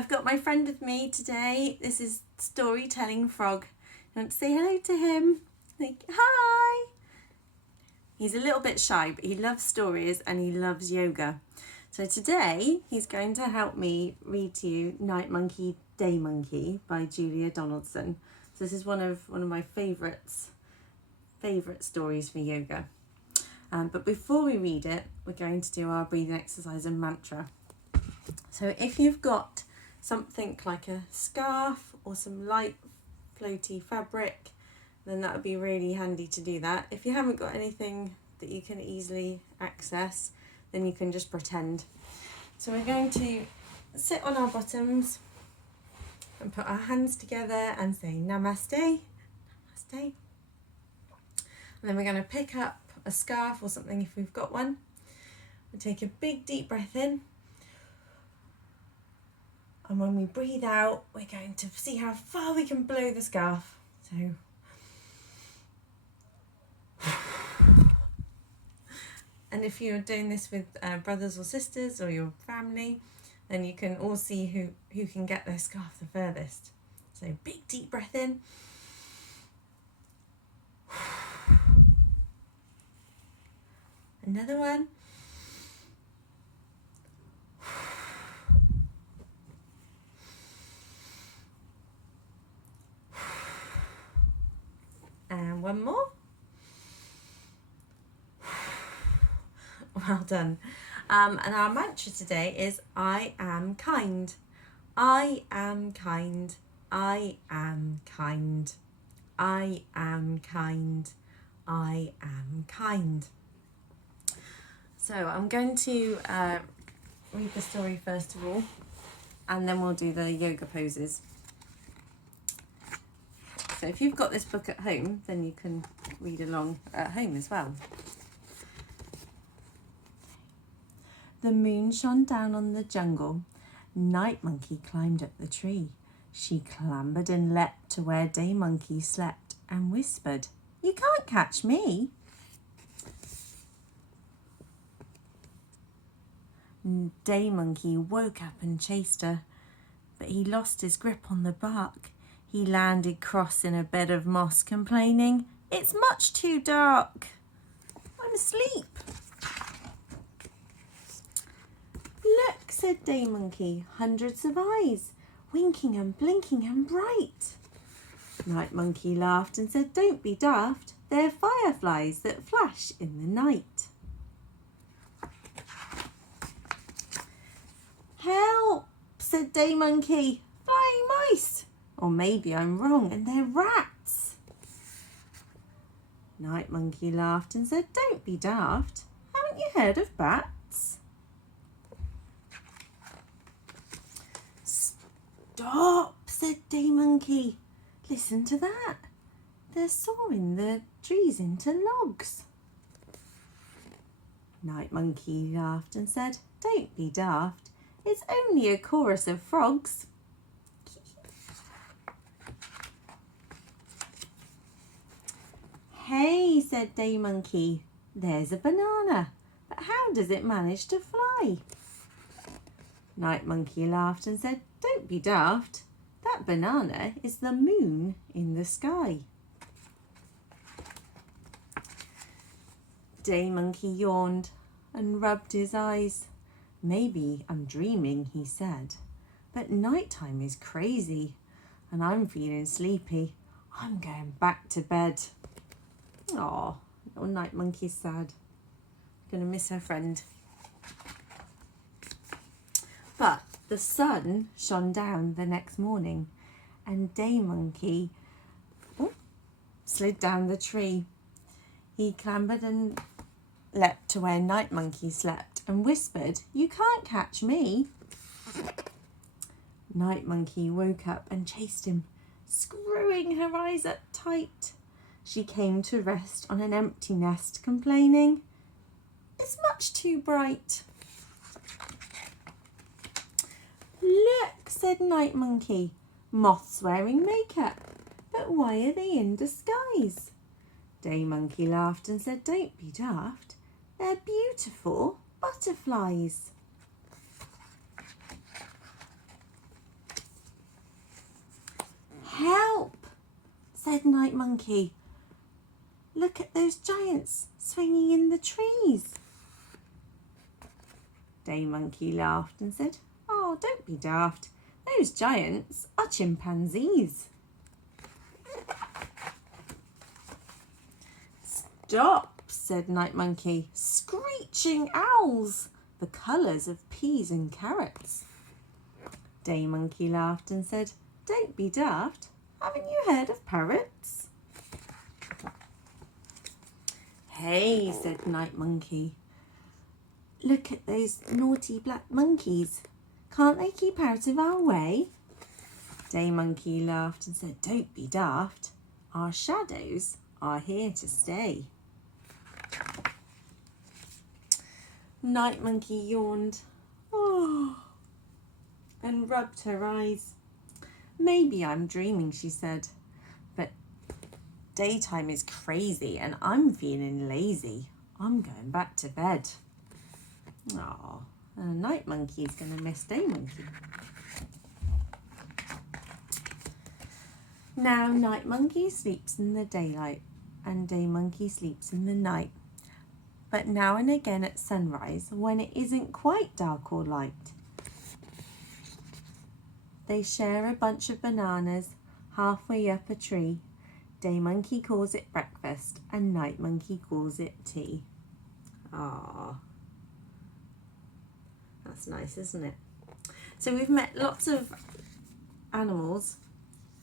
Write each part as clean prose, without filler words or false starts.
I've got my friend with me today. This is Storytelling Frog. I want to say hello to him. Like, hi! He's a little bit shy, but he loves stories and he loves yoga. So today he's going to help me read to you Night Monkey, Day Monkey by Julia Donaldson. So this is one of my favourite stories for yoga. But before we read it, we're going to do our breathing exercise and mantra. So if you've got something like a scarf or some light floaty fabric, then that would be really handy to do that. If you haven't got anything that you can easily access, then you can just pretend. So we're going to sit on our bottoms and put our hands together and say namaste, namaste. And then we're going to pick up a scarf or something if we've got one. We'll take a big deep breath in. And when we breathe out, we're going to see how far we can blow the scarf. So, and if you're doing this with brothers or sisters or your family, then you can all see who can get their scarf the furthest. So big deep breath in. Another one. And one more. Well done. And our mantra today is I am kind. I am kind. I am kind. I am kind. I am kind. So I'm going to read the story first of all, and then we'll do the yoga poses. So if you've got this book at home, then you can read along at home as well. The moon shone down on the jungle. Night Monkey climbed up the tree. She clambered and leapt to where Day Monkey slept and whispered, "You can't catch me." Day Monkey woke up and chased her, but he lost his grip on the bark. He landed cross in a bed of moss, complaining, "It's much too dark. I'm asleep." "Look," said Day Monkey, "hundreds of eyes, winking and blinking and bright." Night Monkey laughed and said, "Don't be daft. They're fireflies that flash in the night." "Help," said Day Monkey, "flying mice. Or maybe I'm wrong and they're rats." Night Monkey laughed and said, "Don't be daft. Haven't you heard of bats?" "Stop," said Day Monkey. "Listen to that. They're sawing the trees into logs." Night Monkey laughed and said, "Don't be daft. It's only a chorus of frogs." "Hey," said Day Monkey, "there's a banana, but how does it manage to fly?" Night Monkey laughed and said, "Don't be daft. That banana is the moon in the sky." Day Monkey yawned and rubbed his eyes. "Maybe I'm dreaming," he said, "but nighttime is crazy and I'm feeling sleepy. I'm going back to bed." Aw, little Night Monkey's sad. Gonna miss her friend. But the sun shone down the next morning and Day Monkey slid down the tree. He clambered and leapt to where Night Monkey slept and whispered, "You can't catch me." Night Monkey woke up and chased him, screwing her eyes up tight. She came to rest on an empty nest, complaining, "It's much too bright." "Look," said Night Monkey, "moths wearing makeup. But why are they in disguise?" Day Monkey laughed and said, "Don't be daft. They're beautiful butterflies." said Night Monkey. Look at those giants swinging in the trees. Day Monkey laughed and said, oh, don't be daft. Those giants are chimpanzees. Stop, said Night Monkey. Screeching owls, the colours of peas and carrots. Day Monkey laughed and said, don't be daft. Haven't you heard of parrots? Hey, said Night Monkey. Look at those naughty black monkeys. Can't they keep out of our way? Day Monkey laughed and said, don't be daft. Our shadows are here to stay. Night Monkey yawned and rubbed her eyes. Maybe I'm dreaming, she said, but daytime is crazy and I'm feeling lazy. I'm going back to bed. Aw, Night Monkey's going to miss Day Monkey. Now Night Monkey sleeps in the daylight and Day Monkey sleeps in the night. But now and again at sunrise, when it isn't quite dark or light, they share a bunch of bananas halfway up a tree. Day Monkey calls it breakfast and Night Monkey calls it tea. Ah, that's nice, isn't it? So we've met lots of animals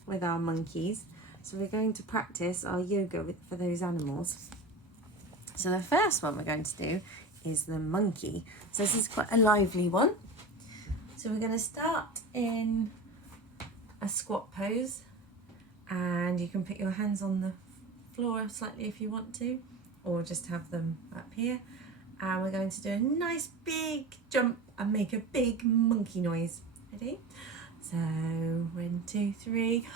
with our monkeys. So we're going to practice our yoga for those animals. So the first one we're going to do is the monkey. So this is quite a lively one. So we're going to start in a squat pose, and you can put your hands on the floor slightly if you want to, or just have them up here. And we're going to do a nice big jump and make a big monkey noise. Ready? So 1, 2, 3.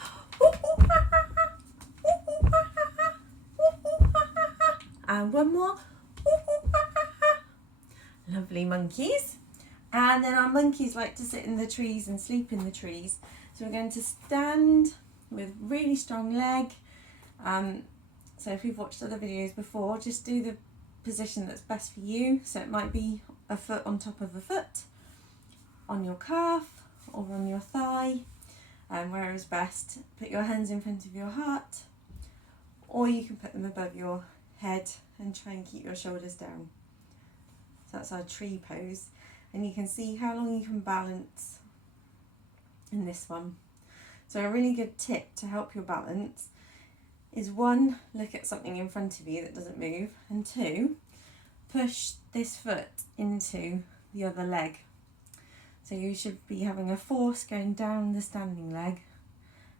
And one more. Lovely monkeys. And then our monkeys like to sit in the trees and sleep in the trees. So we're going to stand with really strong leg. So if you've watched other videos before, just do the position that's best for you. So it might be a foot on top of a foot, on your calf or on your thigh, where is best. Put your hands in front of your heart, or you can put them above your head and try and keep your shoulders down. So that's our tree pose, and you can see how long you can balance in this one. So a really good tip to help your balance is 1, look at something in front of you that doesn't move, and 2, push this foot into the other leg. So you should be having a force going down the standing leg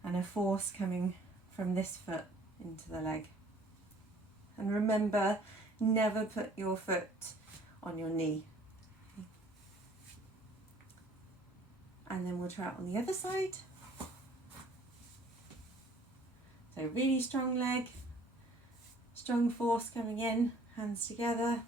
and a force coming from this foot into the leg. And remember, never put your foot on your knee. And then we'll try it on the other side. So really strong leg, strong force coming in, hands together.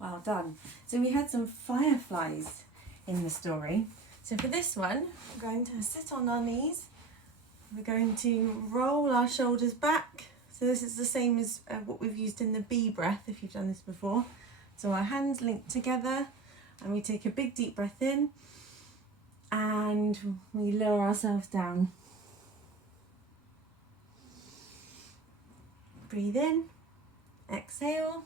Well done. So we had some fireflies in the story. So for this one, we're going to sit on our knees. We're going to roll our shoulders back. So this is the same as what we've used in the bee breath, if you've done this before. So our hands linked together, and we take a big deep breath in, and we lower ourselves down. Breathe in, exhale.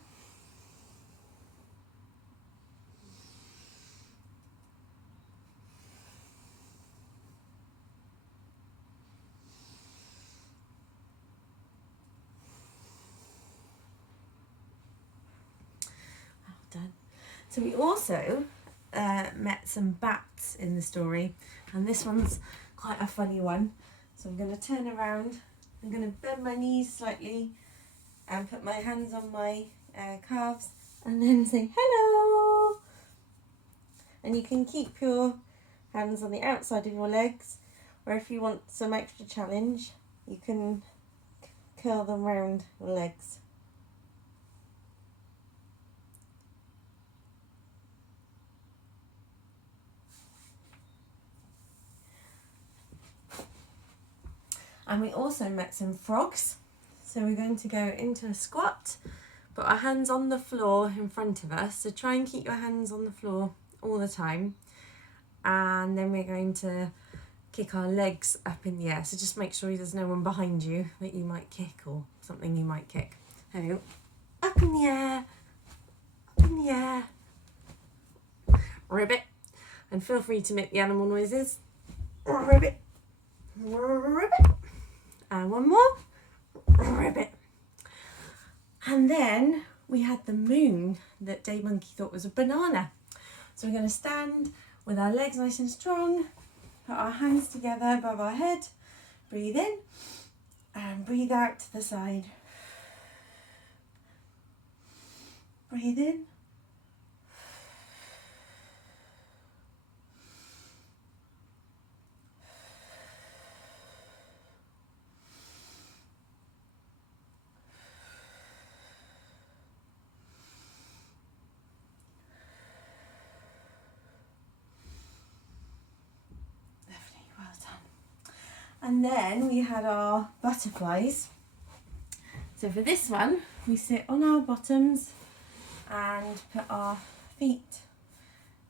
Done. So we also met some bats in the story, and this one's quite a funny one. So I'm going to turn around, I'm going to bend my knees slightly and put my hands on my calves and then say hello. And you can keep your hands on the outside of your legs, or if you want some extra challenge, you can curl them round the legs. And we also met some frogs. So we're going to go into a squat, put our hands on the floor in front of us. So try and keep your hands on the floor all the time. And then we're going to kick our legs up in the air. So just make sure there's no one behind you that you might kick or something you might kick. There we go. Up in the air, up in the air. Ribbit. And feel free to make the animal noises. Ribbit. Ribbit. And one more. Ribbit. And then we had the moon that Day Monkey thought was a banana. So we're going to stand with our legs nice and strong, put our hands together above our head, breathe in and breathe out to the side. Breathe in. And then we had our butterflies. So for this one, we sit on our bottoms and put our feet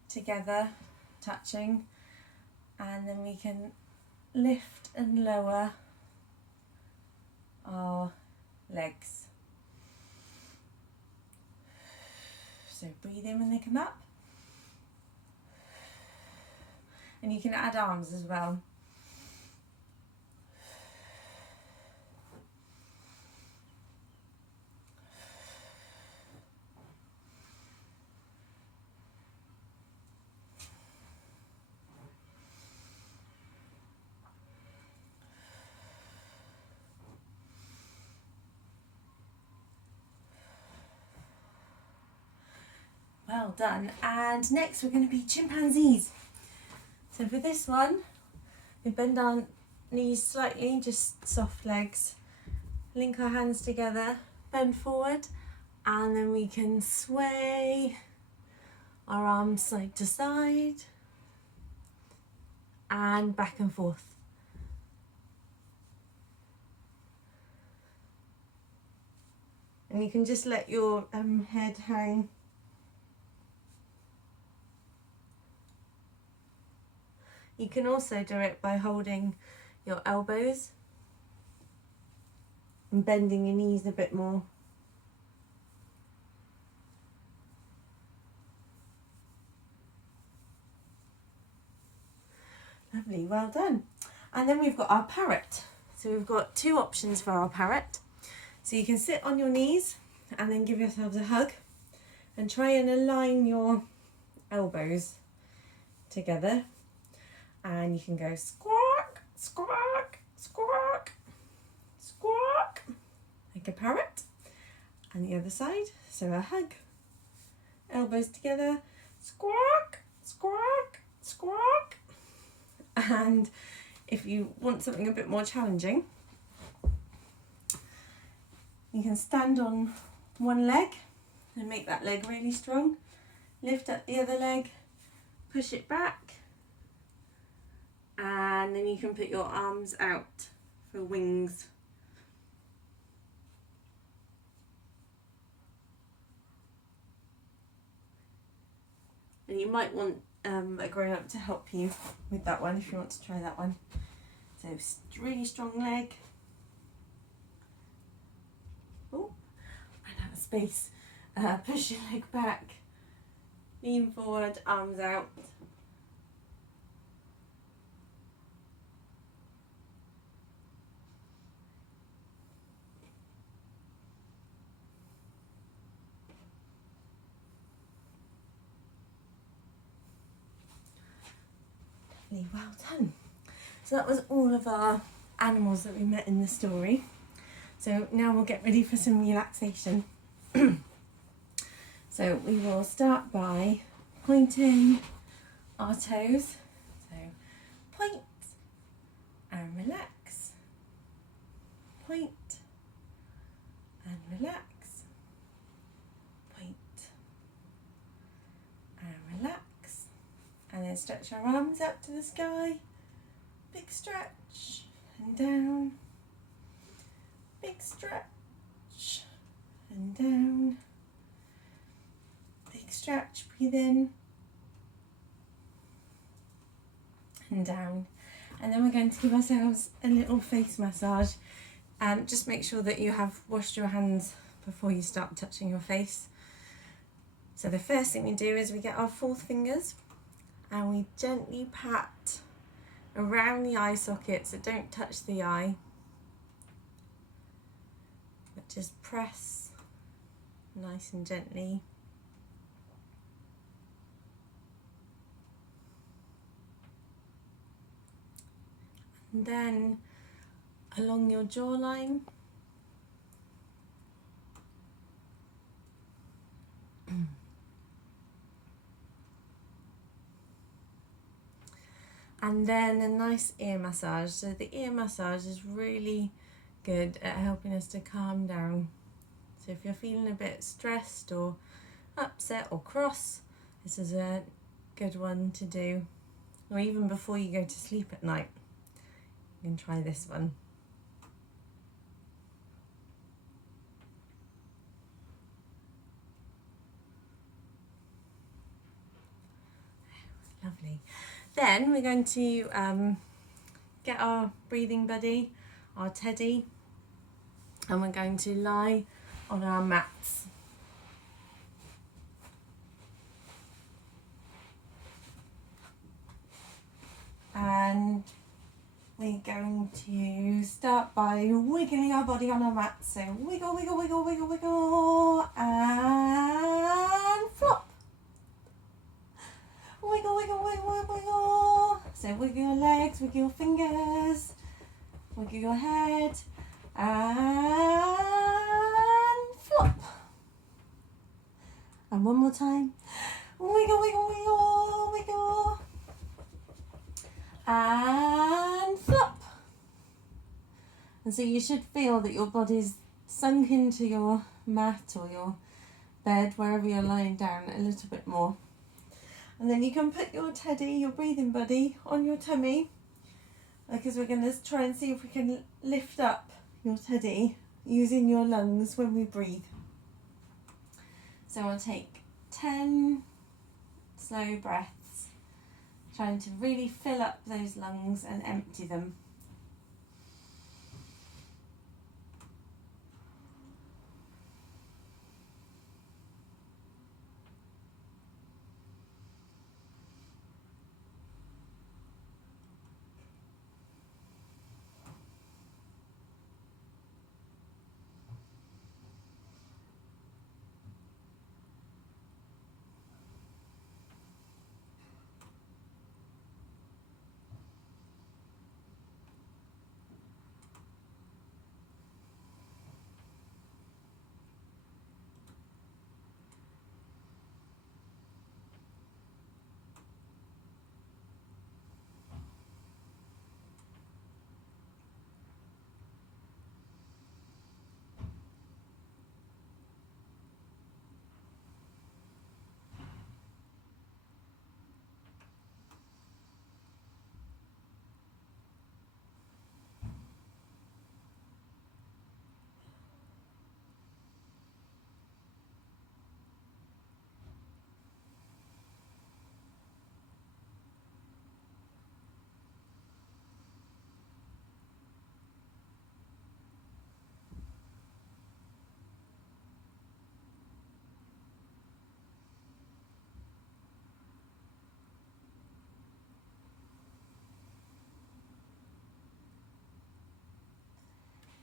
together, touching, and then we can lift and lower our legs. So breathe in when they come up. And you can add arms as well. Well done. And next we're going to be chimpanzees. So for this one, we bend our knees slightly, just soft legs. Link our hands together, bend forward, and then we can sway our arms side to side and back and forth. And you can just let your head hang. You can also do it by holding your elbows and bending your knees a bit more. Lovely, well done. And then we've got our parrot. So we've got two options for our parrot. So you can sit on your knees and then give yourselves a hug and try and align your elbows together. And you can go squawk, squawk, squawk, squawk, like a parrot. And the other side, so a hug. Elbows together, squawk, squawk, squawk. And if you want something a bit more challenging, you can stand on one leg and make that leg really strong. Lift up the other leg, push it back. And then you can put your arms out for wings. And you might want a grown-up to help you with that one if you want to try that one. So really strong leg. Oh, and out of space. Push your leg back. Lean forward, arms out. Well done. So that was all of our animals that we met in the story. So now we'll get ready for some relaxation. So we will start by pointing our toes. So point and relax. point, and relax, point, and relax, and then stretch our arms up to the sky, big stretch, and down, big stretch, and down, big stretch, breathe in, and down. And then we're going to give ourselves a little face massage. Just make sure that you have washed your hands before you start touching your face. So the first thing we do is we get our fourth fingers and we gently pat around the eye sockets that don't touch the eye, but just press nice and gently. And then along your jawline, and then a nice ear massage. So the ear massage is really good at helping us to calm down. So if you're feeling a bit stressed or upset or cross, this is a good one to do. Or even before you go to sleep at night, you can try this one. Lovely. Then we're going to get our breathing buddy, our teddy, and we're going to lie on our mats. And we're going to start by wiggling our body on our mat. So wiggle, wiggle, wiggle, wiggle, wiggle, and flop. Wiggle, wiggle, wiggle, wiggle, wiggle. So wiggle your legs, wiggle your fingers, wiggle your head, and flop. And one more time. Wiggle, wiggle, wiggle, wiggle. And flop. And so you should feel that your body's sunk into your mat or your bed, wherever you're lying down, a little bit more. And then you can put your teddy, your breathing buddy, on your tummy, because we're going to try and see if we can lift up your teddy using your lungs when we breathe. So I'll take 10 slow breaths, trying to really fill up those lungs and empty them.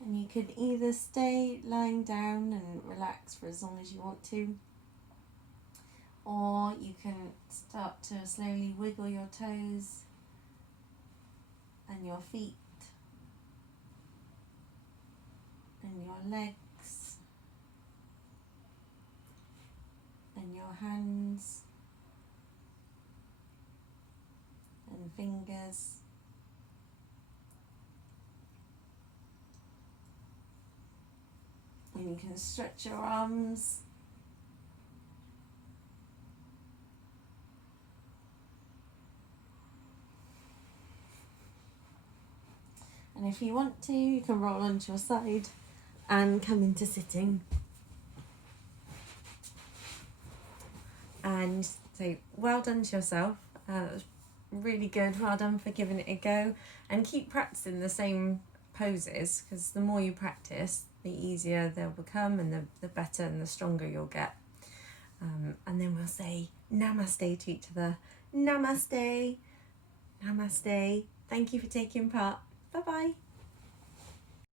And you could either stay lying down and relax for as long as you want to, or you can start to slowly wiggle your toes and your feet and your legs and your hands and fingers. And you can stretch your arms. And if you want to, you can roll onto your side and come into sitting. And so, well done to yourself. That was really good. Well done for giving it a go. And keep practicing the same poses, because the more you practice, the easier they'll become, and the better and the stronger you'll get. And then we'll say namaste to each other. Namaste. Namaste. Thank you for taking part. Bye bye.